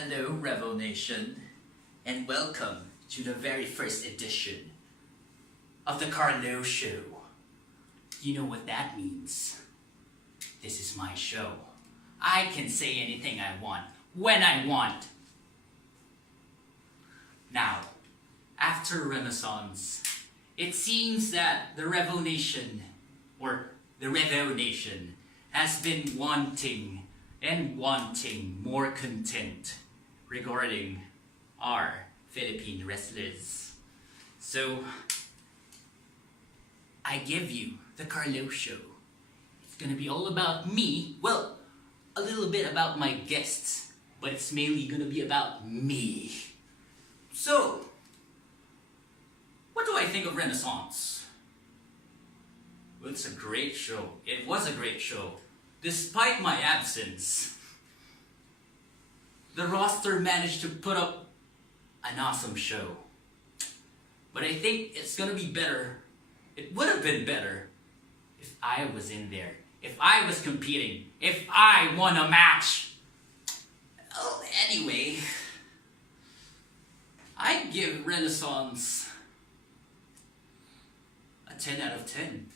Hello, Revel Nation, and welcome to the very first edition of the Carleaux Show. You know what that means? This is my show. I can say anything I want, when I want. Now, after Renaissance, it seems that the Revel Nation, or the Revel Nation, has been wanting more content regarding our Philippine wrestlers. So, I give you the Carleaux Show. It's gonna be all about me, well, a little bit about my guests, but it's mainly gonna be about me. So, what do I think of Renaissance? Well, it's a great show. It was a great show. Despite my absence, the roster managed to put up an awesome show. But I think it's gonna be better. It would have been better if I was in there, if I was competing, if I won a match. Oh, anyway, I give Renaissance a 10 out of 10.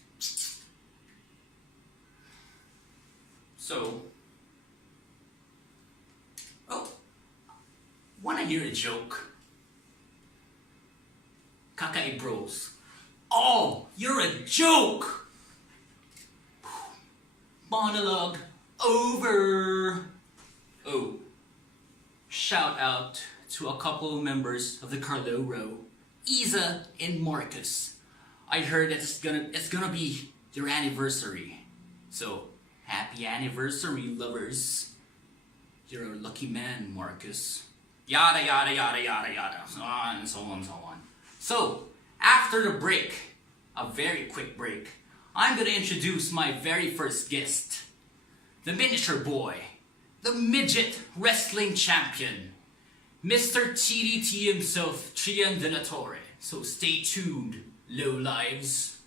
So, wanna hear a joke? Kakai bros. Oh, you're a joke! Monologue over. Oh, shout out to a couple of members of the Carleaux row, Isa and Marcus. I heard it's gonna be your anniversary. So, happy anniversary, lovers. You're a lucky man, Marcus. Yada, yada, yada, yada, yada. So on and so on and so on. So, after the break, a very quick break, I'm going to introduce my very first guest. The miniature boy. The midget wrestling champion. Mr. TDT himself, Trian Dela Torre. So stay tuned, low lives.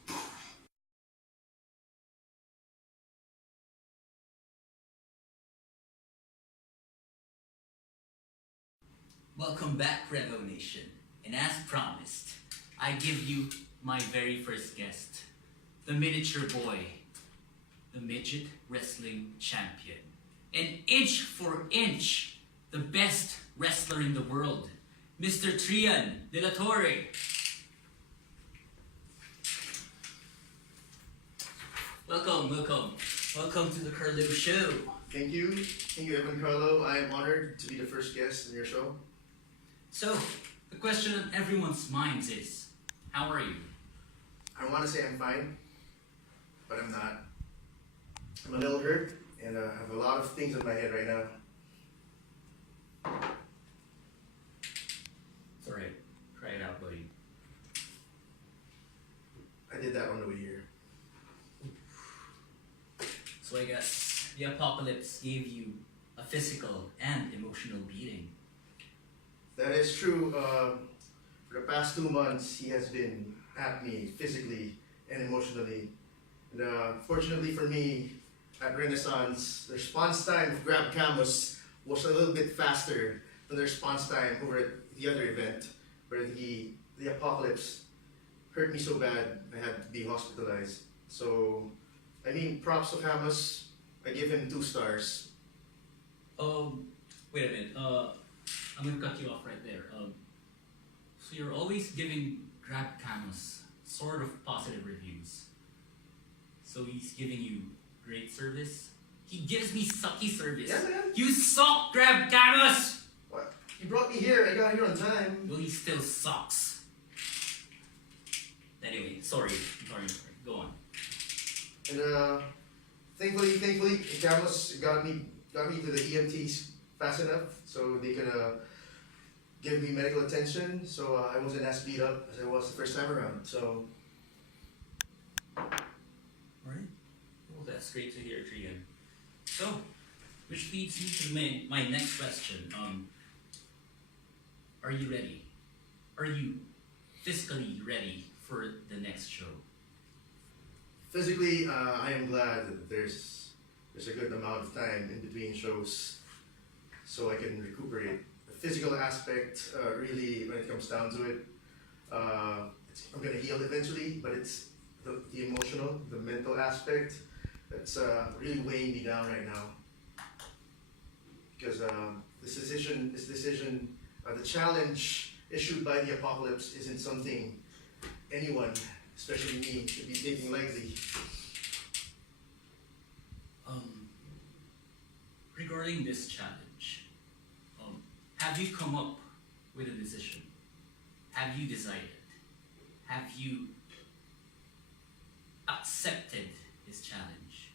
Welcome back, Revel Nation. And as promised, I give you my very first guest, the miniature boy, the midget wrestling champion. And inch for inch, the best wrestler in the world, Mr. Trian Dela Torre. Welcome to the Carleaux Show. Thank you, Evan Carleaux. I am honored to be the first guest in your show. So, the question on everyone's minds is, how are you? I want to say I'm fine, but I'm not. I'm a little hurt, and I have a lot of things in my head right now. It's alright. Try it out, buddy. I did that on the way here. So I guess the apocalypse gave you a physical and emotional beating. That is true. For the past 2 months, he has been at me physically and emotionally. And fortunately for me, at Renaissance, the response time of Grab Camus was a little bit faster than the response time over at the other event, where the apocalypse hurt me so bad I had to be hospitalized. So, I mean, props to Camus. I give him 2 stars. Wait a minute. I'm gonna cut you off right there. So you're always giving Grab Camus sort of positive reviews. So he's giving you great service. He gives me sucky service. Yeah, man. You suck, Grab Camus! What? You brought me here. I got here on time. Well, he still sucks. Anyway, sorry. Go on. And thankfully, Camus got me to the EMTs fast enough so they could give me medical attention. So I wasn't as beat up as I was the first time around. So. Alright. Well, that's great to hear, Trian. So, which leads me to my next question. Are you ready? Are you physically ready for the next show? Physically, I am glad that there's a good amount of time in between shows. so I can recuperate. The physical aspect, really, when it comes down to it, I'm gonna heal eventually, but it's the emotional, the mental aspect that's really weighing me down right now. Because this decision, the challenge issued by the apocalypse isn't something anyone, especially me, should be taking lightly. Regarding this challenge, have you come up with a decision? Have you decided? Have you accepted this challenge?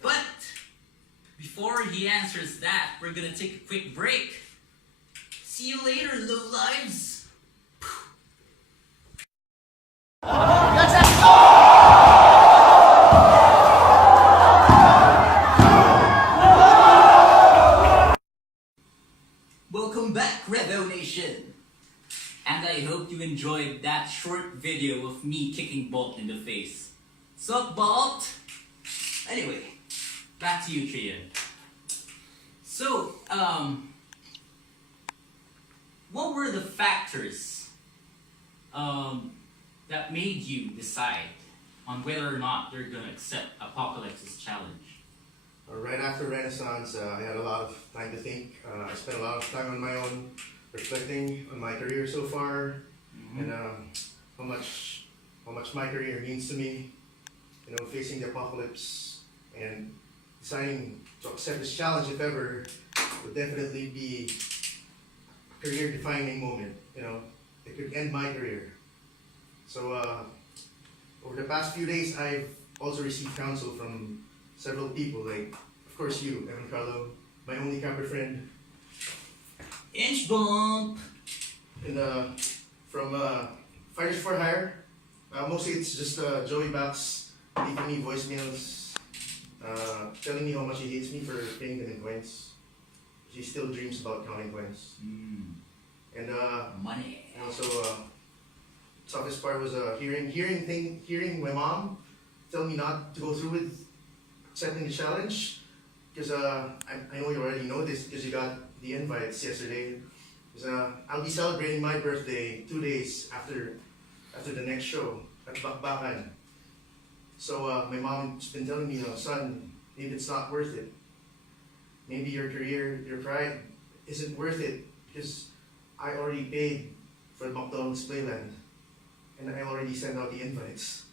But before he answers that, we're gonna take a quick break. See you later, low lives. Welcome back, Revo Nation! And I hope you enjoyed that short video of me kicking Bolt in the face. Sup, Bolt? Anyway, back to you, Trian. So, what were the factors that made you decide on whether or not you're gonna accept Apocalypse's challenge? Right after Renaissance, I had a lot of time to think. I spent a lot of time on my own, reflecting on my career so far, and how much my career means to me. You know, facing the apocalypse and deciding to accept this challenge, if ever, would definitely be a career-defining moment. You know, it could end my career. So over the past few days, I've also received counsel from several people, like, of course, you, Evan Carleaux, my only camper friend. Inch bump! And from Fighters for Hire, mostly it's just Joey Bax leaving me voicemails, telling me how much he hates me for paying them in coins. He still dreams about counting coins. And money. And also, toughest part was hearing my mom tell me not to go through with accepting the challenge, because I know you already know this because you got the invites yesterday. Because I'll be celebrating my birthday 2 days after the next show at Bakbakan. So my mom's been telling me, son, maybe it's not worth it. Maybe your career, your pride isn't worth it because I already paid for McDonald's Playland and I already sent out the invites.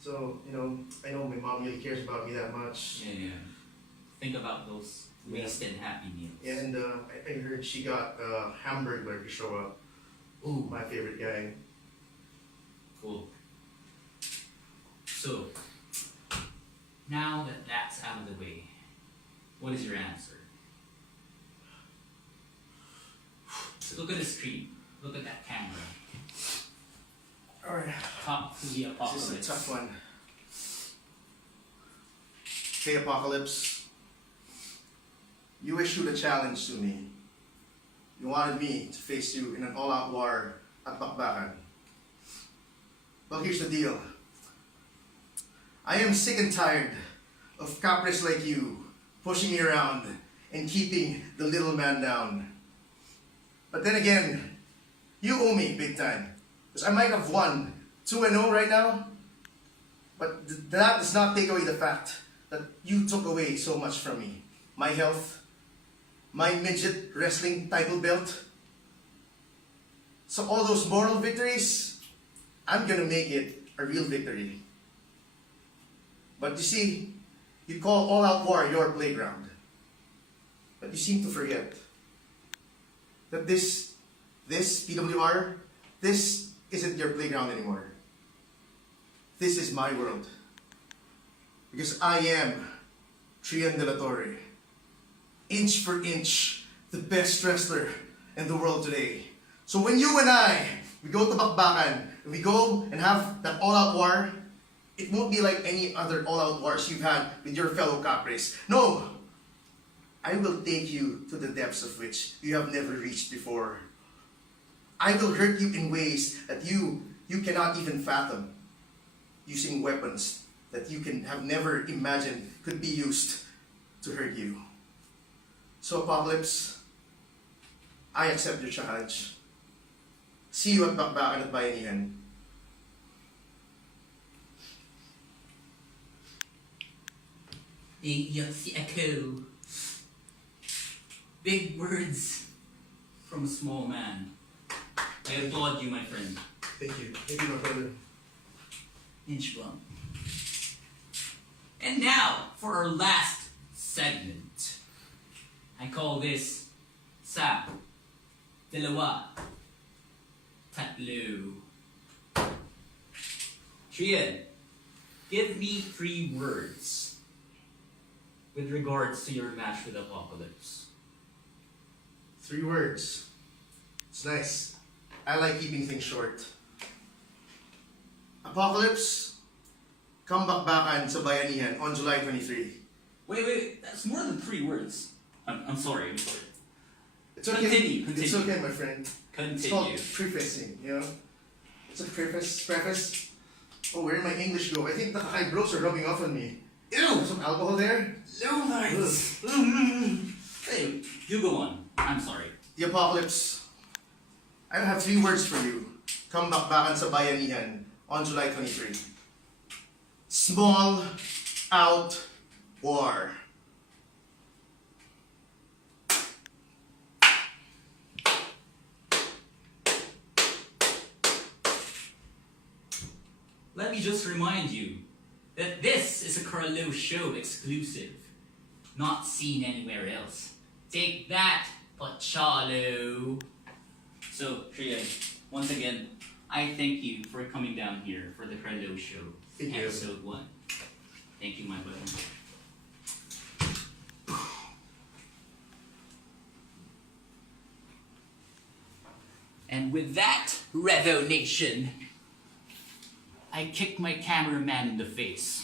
So, you know, I know my mom really cares about me that much. Yeah. Think about those wasted happy meals. Yeah, and I heard she got Hamburglar to show up. Ooh, My favorite guy. cool. So, now that that's out of the way, what is your answer? So look at the screen. Look at that camera. Alright. Talk to the apocalypse. This is a tough one. Hey Apocalypse, you issued a challenge to me. You wanted me to face you in an all-out war at Bakbakan. Well, here's the deal. I am sick and tired of capres like you pushing me around and keeping the little man down. But then again, you owe me big time. Because I might have won 2-0 right now, but that does not take away the fact that you took away so much from me. My health, my midget wrestling title belt. So all those moral victories, I'm gonna make it a real victory. But you see, you call All Out War your playground. But you seem to forget that this PWR, this isn't your playground anymore. This is my world. Because I am Trian Dela Torre. Inch for inch, the best wrestler in the world today. So when you and we go to Bakbakan, and we go and have that all-out war, it won't be like any other all-out wars you've had with your fellow capres. No! I will take you to the depths of which you have never reached before. I will hurt you in ways that you cannot even fathom, using weapons that you can have never imagined could be used to hurt you. So Apocalypse, I accept your challenge. See you at Bakbakan at Bayanihan. Si Echo. Big words from a small man. I applaud you, my friend. Thank you. Thank you, my brother. Inch bump. And now for our last segment. I call this Sa Dalawa Tatlo. Trian, give me 3 words with regards to your match with Apocalypse. 3 words. It's nice. I like keeping things short. Apocalypse, come Bakbakan sa Bayanihan on July 23. Wait, that's more than 3 words. I'm sorry. It's okay. Continue. It's okay, my friend. It's called Continue. prefacing, you know? It's a preface. Oh, where did my English go? I think the eyebrows are rubbing off on me. Ew! There's some alcohol there? No nice. Hey, you go on. I'm sorry. The Apocalypse. I have 3 words for you. Come Bakbakan sa Bayanihan on July 23. Small out war. Let me just remind you that this is a Carleaux show exclusive, not seen anywhere else. Take that, Pachalo. So, Trian, once again, I thank you for coming down here for the Carleaux show, Thank you. episode 1. Thank you, my brother. And with that, Revo Nation, I kicked my cameraman in the face.